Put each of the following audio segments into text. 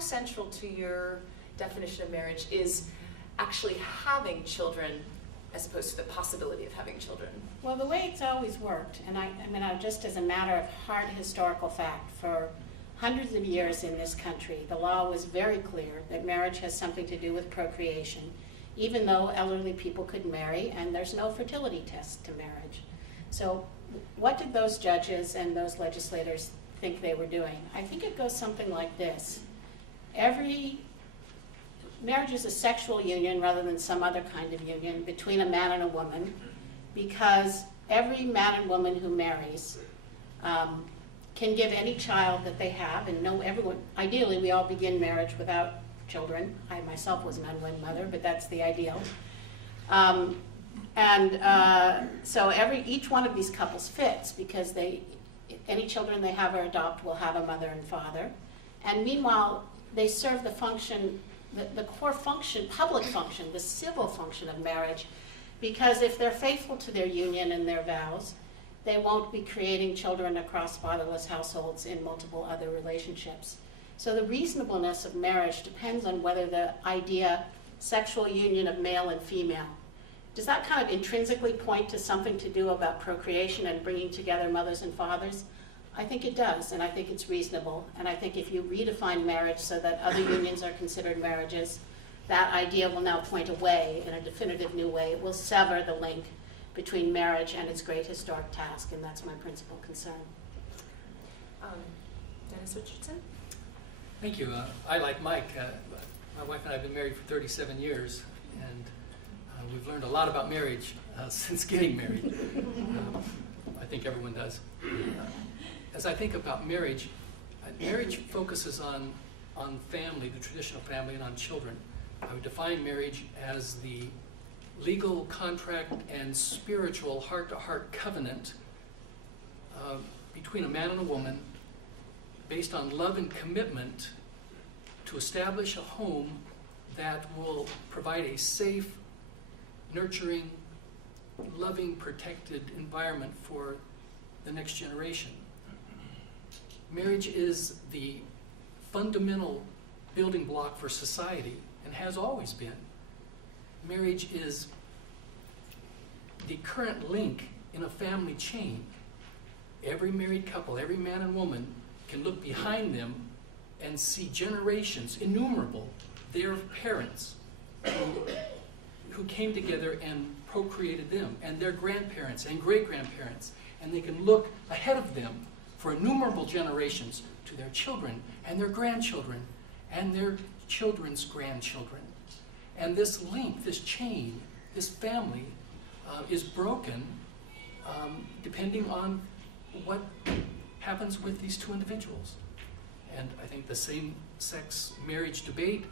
central to your definition of marriage is actually having children as opposed to the possibility of having children? Well, the way it's always worked, and I mean, just as a matter of hard historical fact, for hundreds of years in this country, the law was very clear that marriage has something to do with procreation, even though elderly people could marry, and there's no fertility test to marriage. So what did those judges and those legislators think they were doing? I think it goes something like this. Marriage is a sexual union rather than some other kind of union between a man and a woman, because every man and woman who marries can give any child that they have, and everyone, ideally we all begin marriage without children. I myself was an unwed mother, but that's the ideal. So each one of these couples fits, because any children they have or adopt will have a mother and father. And meanwhile, they serve the function, the core function, public function, the civil function of marriage, because if they're faithful to their union and their vows, they won't be creating children across fatherless households in multiple other relationships. So the reasonableness of marriage depends on whether the idea, sexual union of male and female, does that kind of intrinsically point to something to do about procreation and bringing together mothers and fathers? I think it does, and I think it's reasonable. And I think if you redefine marriage so that other unions are considered marriages, that idea will now point away in a definitive new way. It will sever the link between marriage and its great historic task, and that's my principal concern. Dennis Richardson? Thank you. I, like Mike, my wife and I have been married for 37 years, and we've learned a lot about marriage since getting married. I think everyone does. As I think about marriage, marriage focuses on family, the traditional family, and on children. I would define marriage as the legal contract and spiritual heart-to-heart covenant between a man and a woman based on love and commitment to establish a home that will provide a safe, nurturing, loving, protected environment for the next generation. Marriage is the fundamental building block for society and has always been. Marriage is the current link in a family chain. Every married couple, every man and woman can look behind them and see generations, innumerable, their parents who came together and procreated them, and their grandparents and great-grandparents, and they can look ahead of them for innumerable generations to their children and their grandchildren and their children's grandchildren. And this link, this chain, this family is broken depending on what happens with these two individuals. And I think the same-sex marriage debate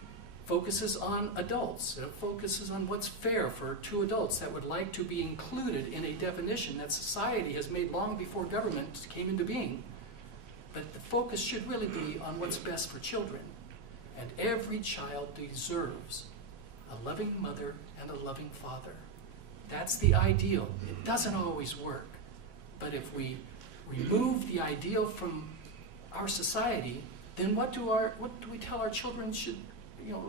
focuses on adults. It focuses on what's fair for two adults that would like to be included in a definition that society has made long before government came into being. But the focus should really be on what's best for children. And every child deserves a loving mother and a loving father. That's the ideal. It doesn't always work. But if we remove the ideal from our society, then what do we tell our children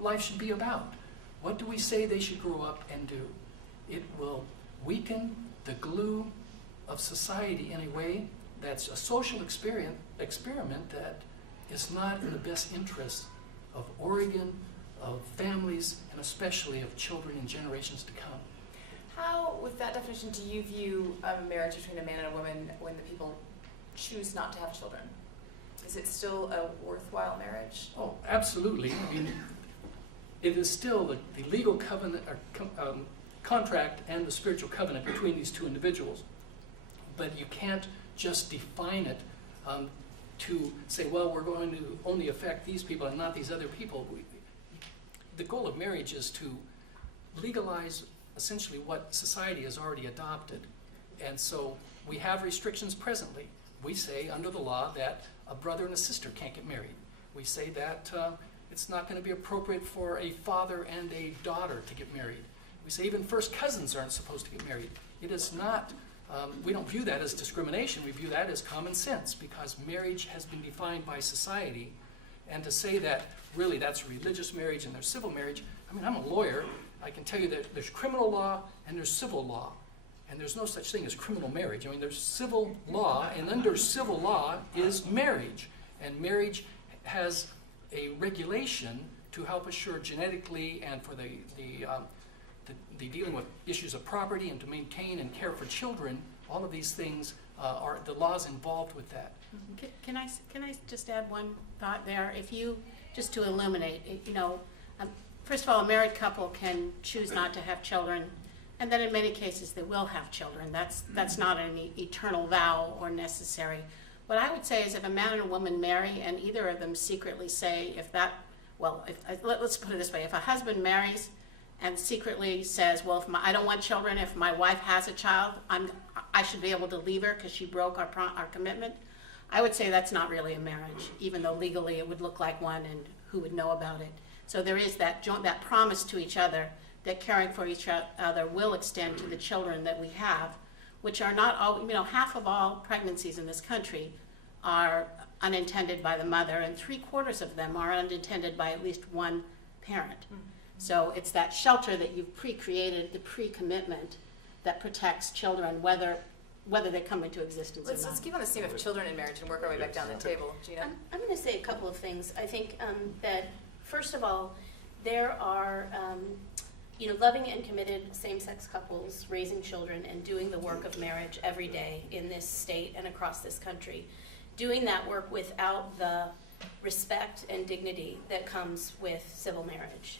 life should be about? What do we say they should grow up and do? It will weaken the glue of society in a way that's a social experiment that is not in the best interest of Oregon, of families, and especially of children in generations to come. How, with that definition, do you view a marriage between a man and a woman when the people choose not to have children? Is it still a worthwhile marriage? Oh, absolutely. I mean, it is still the legal covenant, or contract, and the spiritual covenant between these two individuals. But you can't just define it to say, well, we're going to only affect these people and not these other people. The goal of marriage is to legalize essentially what society has already adopted. And so we have restrictions presently. We say under the law that a brother and a sister can't get married. We say that it's not going to be appropriate for a father and a daughter to get married. We say even first cousins aren't supposed to get married. It is not, we don't view that as discrimination. We view that as common sense, because marriage has been defined by society. And to say that really that's religious marriage and there's civil marriage. I mean, I'm a lawyer. I can tell you that there's criminal law and there's civil law. And there's no such thing as criminal marriage. I mean, there's civil law, and under civil law is marriage. And marriage has a regulation to help assure genetically and for the dealing with issues of property and to maintain and care for children. All of these things are the laws involved with that. Can I just add one thought there? If you, just to illuminate, first of all, a married couple can choose not to have children, and then in many cases they will have children. That's not an eternal vow or necessary. What I would say is if a man and a woman marry and either of them secretly say let's put it this way, if a husband marries and secretly says, well, I don't want children, if my wife has a child, I should be able to leave her because she broke our commitment, I would say that's not really a marriage, even though legally it would look like one and who would know about it. So there is that promise to each other that caring for each other will extend to the children that we have, which are not all, half of all pregnancies in this country are unintended by the mother, and 3/4 of them are unintended by at least one parent. Mm-hmm. So it's that shelter that you've pre-created, the pre-commitment, that protects children, whether they come into existence or not. Let's keep on the theme of children in marriage and work our way back down the table. Gina? I'm going to say a couple of things. I think that, first of all, there are loving and committed same-sex couples raising children and doing the work of marriage every day in this state and across this country, doing that work without the respect and dignity that comes with civil marriage.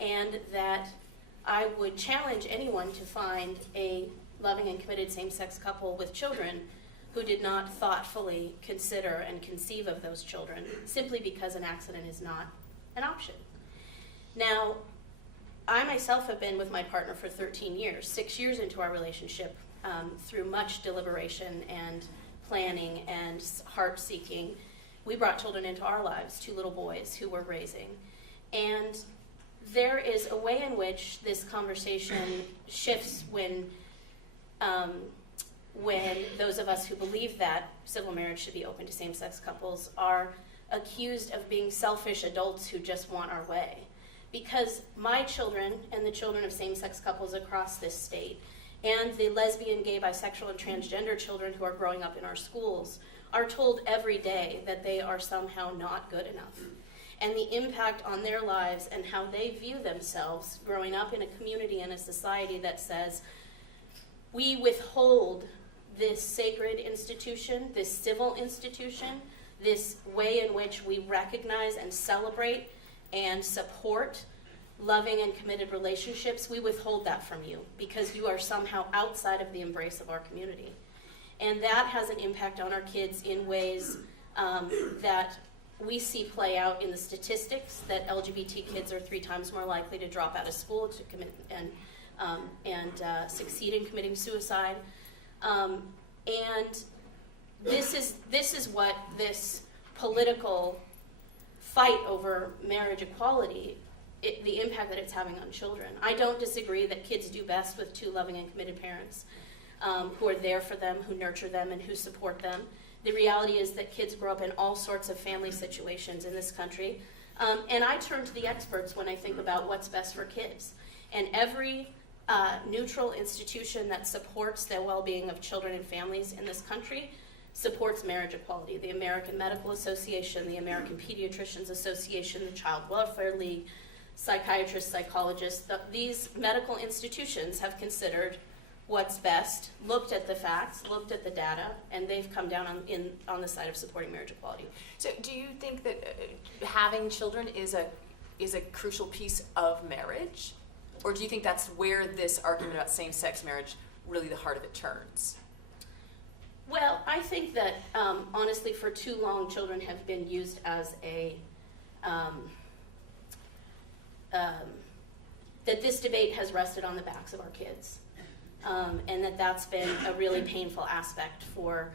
And that I would challenge anyone to find a loving and committed same-sex couple with children who did not thoughtfully consider and conceive of those children simply because an accident is not an option. Now, I myself have been with my partner for 13 years, 6 years into our relationship, through much deliberation and planning and heart-seeking. We brought children into our lives, 2 little boys who we're raising. And there is a way in which this conversation shifts when those of us who believe that civil marriage should be open to same-sex couples are accused of being selfish adults who just want our way. Because my children and the children of same-sex couples across this state and the lesbian, gay, bisexual, and transgender children who are growing up in our schools are told every day that they are somehow not good enough. And the impact on their lives and how they view themselves growing up in a community and a society that says, we withhold this sacred institution, this civil institution, this way in which we recognize and celebrate and support loving and committed relationships, we withhold that from you because you are somehow outside of the embrace of our community. And that has an impact on our kids in ways that we see play out in the statistics, that LGBT kids are 3 times more likely to drop out of school to commit and succeed in committing suicide. And this is what this political fight over marriage equality, the impact that it's having on children. I don't disagree that kids do best with 2 loving and committed parents who are there for them, who nurture them, and who support them. The reality is that kids grow up in all sorts of family situations in this country. And I turn to the experts when I think about what's best for kids. And every neutral institution that supports the well-being of children and families in this country supports marriage equality. The American Medical Association, the American Pediatricians Association, the Child Welfare League, psychiatrists, psychologists, these medical institutions have considered what's best, looked at the facts, looked at the data, and they've come down on the side of supporting marriage equality. So do you think that having children is a crucial piece of marriage? Or do you think that's where this argument about same-sex marriage, really the heart of it turns? Well, I think that, honestly, for too long, children have been used as that this debate has rested on the backs of our kids. And that's been a really painful aspect for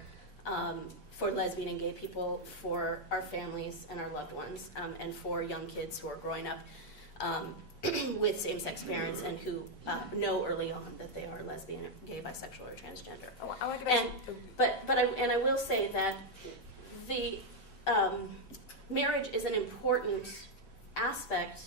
lesbian and gay people, for our families and our loved ones, and for young kids who are growing up with same-sex parents and who know early on that they are lesbian, gay, bisexual, or transgender. Oh, I want to go back I will say that the marriage is an important aspect